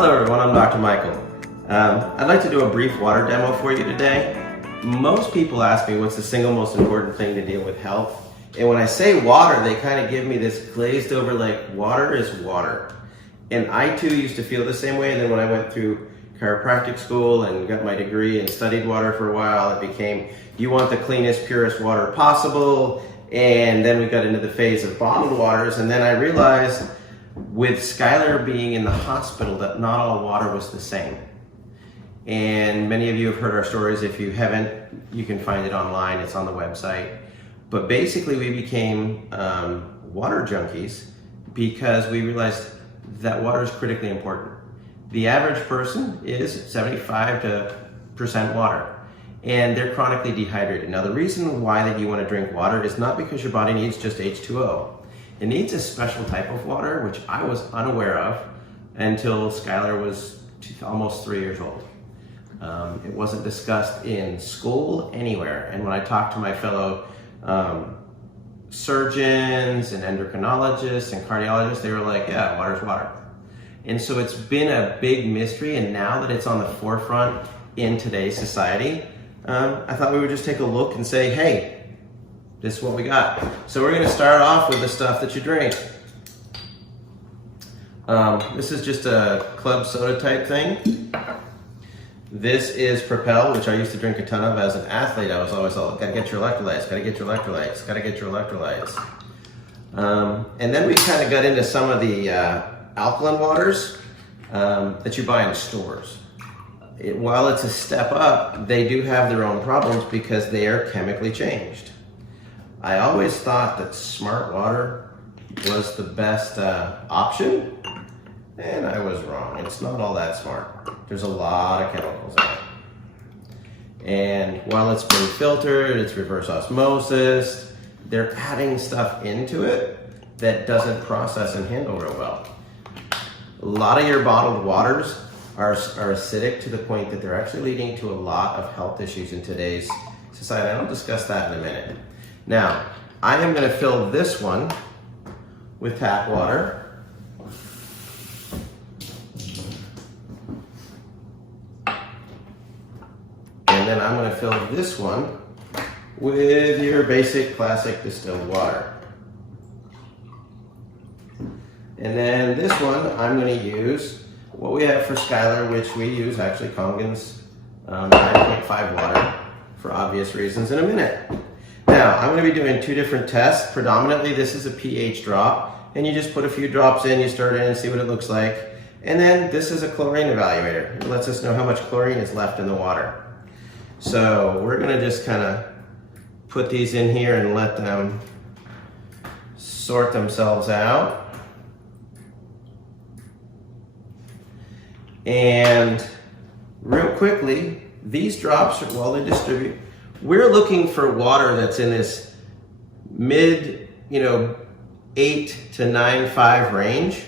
Hello everyone, I'm Dr. Michael. I'd like to do a brief water demo for you today. Most people ask me what's the single most important thing to deal with health. And when I say water, they kind of give me this glazed over like water is water. And I too used to feel the same way. And then when I went through chiropractic school and got my degree and studied water for a while, it became, you want the cleanest, purest water possible. And then we got into the phase of bottled waters. And then I realized with Skylar being in the hospital that not all water was the same. And many of you have heard our stories. If you haven't, you can find it online. It's on the website. But basically we became water junkies because we realized that water is critically important. The average person is 75% water, and they're chronically dehydrated. Now the reason why that you want to drink water is not because your body needs just H2O. It needs a special type of water, which I was unaware of until Skylar was almost 3 years old. It wasn't discussed in school anywhere. And when I talked to my fellow surgeons and endocrinologists and cardiologists, they were like, yeah, water's water. And so it's been a big mystery, and now that it's on the forefront in today's society, I thought we would just take a look and say, hey, this is what we got. So we're gonna start off with the stuff that you drink. This is just a club soda type thing. This is Propel, which I used to drink a ton of as an athlete. I was always all, gotta get your electrolytes, gotta get your electrolytes, gotta get your electrolytes. And then we kind of got into some of the alkaline waters that you buy in stores. While it's a step up, they do have their own problems because they are chemically changed. I always thought that smart water was the best option, and I was wrong. It's not all that smart. There's a lot of chemicals in it. And while it's been filtered, it's reverse osmosis, they're adding stuff into it that doesn't process and handle real well. A lot of your bottled waters are acidic to the point that they're actually leading to a lot of health issues in today's society. I'll discuss that in a minute. Now, I am going to fill this one with tap water. And then I'm going to fill this one with your basic classic distilled water. And then this one, I'm going to use what we have for Skylar, which we use actually Kangen's 9.5 water for obvious reasons in a minute. Now, I'm going to be doing two different tests. Predominantly, this is a pH drop, and you just put a few drops in, you stir it in and see what it looks like. And then this is a chlorine evaluator. It lets us know how much chlorine is left in the water. So we're going to just kind of put these in here and let them sort themselves out. And real quickly, these drops, while they distribute, we're looking for water that's in this mid, 8 to 9.5 range.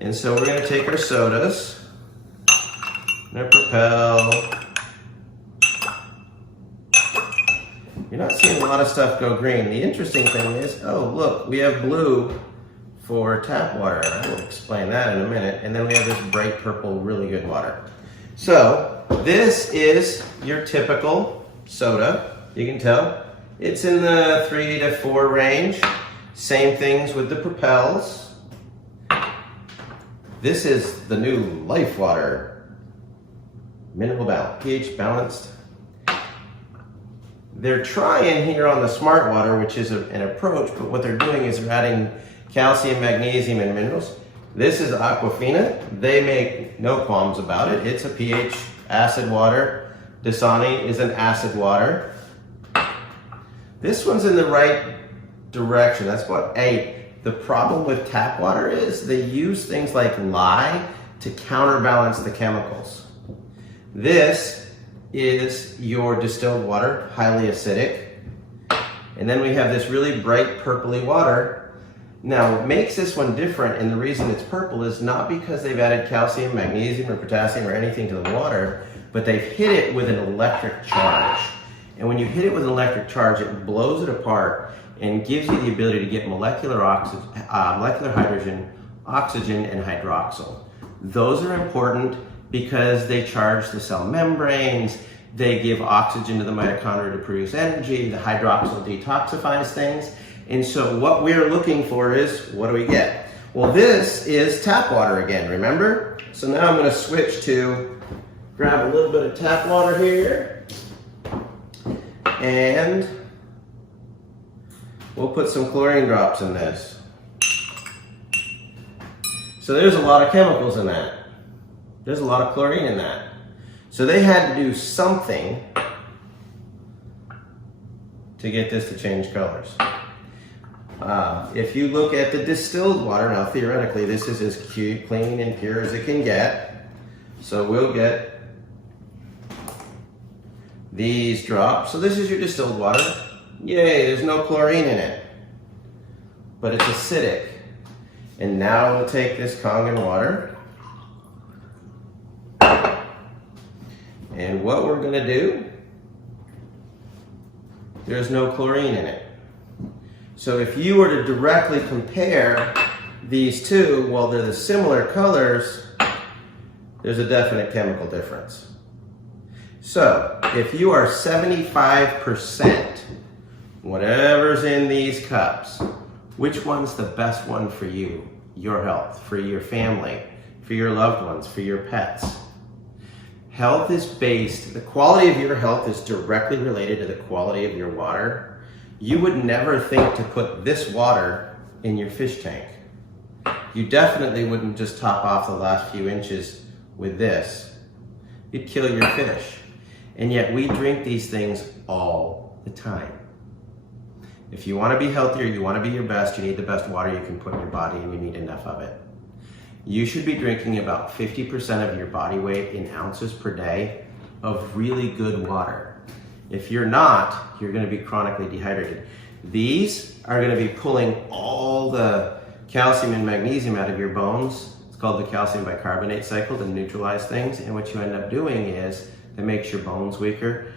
And so we're gonna take our sodas, and our Propel. You're not seeing a lot of stuff go green. The interesting thing is, oh look, we have blue for tap water. I will explain that in a minute. And then we have this bright purple, really good water. So this is your typical soda. You can tell it's in the 3 to 4 range. Same things with the Propels. This is the new Life Water, mineral balance, pH balanced. They're trying here on the Smart Water, which is an approach, but what they're doing is they're adding calcium, magnesium, and minerals. This is Aquafina. They make no qualms about it. It's a pH acid water. Dasani is an acid water. This one's in the right direction. That's what the problem with tap water is they use things like lye to counterbalance the chemicals. This is your distilled water, highly acidic. And then we have this really bright purpley water. Now, what makes this one different, and the reason it's purple, is not because they've added calcium, magnesium, or potassium, or anything to the water, but they've hit it with an electric charge. And when you hit it with an electric charge, it blows it apart and gives you the ability to get molecular hydrogen, oxygen, and hydroxyl. Those are important because they charge the cell membranes, they give oxygen to the mitochondria to produce energy, the hydroxyl detoxifies things. And so what we're looking for is, what do we get? Well, this is tap water again, remember? So now I'm going to switch to grab a little bit of tap water here. And we'll put some chlorine drops in this. So there's a lot of chemicals in that. There's a lot of chlorine in that. So they had to do something to get this to change colors. If you look at the distilled water, now theoretically this is as clean and pure as it can get. So we'll get these drops. So this is your distilled water. Yay, there's no chlorine in it, but it's acidic. And now we'll take this Kangen water, and what we're gonna do, there's no chlorine in it. So if you were to directly compare these two, while they're the similar colors, there's a definite chemical difference. So if you are 75%, whatever's in these cups, which one's the best one for you, your health, for your family, for your loved ones, for your pets? Health is based, the quality of your health is directly related to the quality of your water. You would never think to put this water in your fish tank. You definitely wouldn't just top off the last few inches with this. You'd kill your fish. And yet we drink these things all the time. If you want to be healthier, you want to be your best, you need the best water you can put in your body, and you need enough of it. You should be drinking about 50% of your body weight in ounces per day of really good water. If you're not, you're going to be chronically dehydrated. These are going to be pulling all the calcium and magnesium out of your bones. It's called the calcium bicarbonate cycle to neutralize things, and what you end up doing is it makes your bones weaker.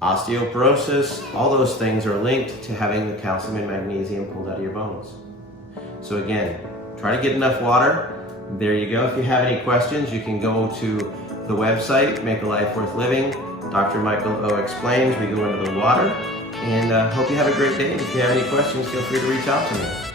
Osteoporosis, all those things are linked to having the calcium and magnesium pulled out of your bones. So again, try to get enough water. There you go. If you have any questions, you can go to the website, Make a Life Worth Living. Dr. Michael O. Explains. We go into the water, and hope you have a great day. If you have any questions, feel free to reach out to me.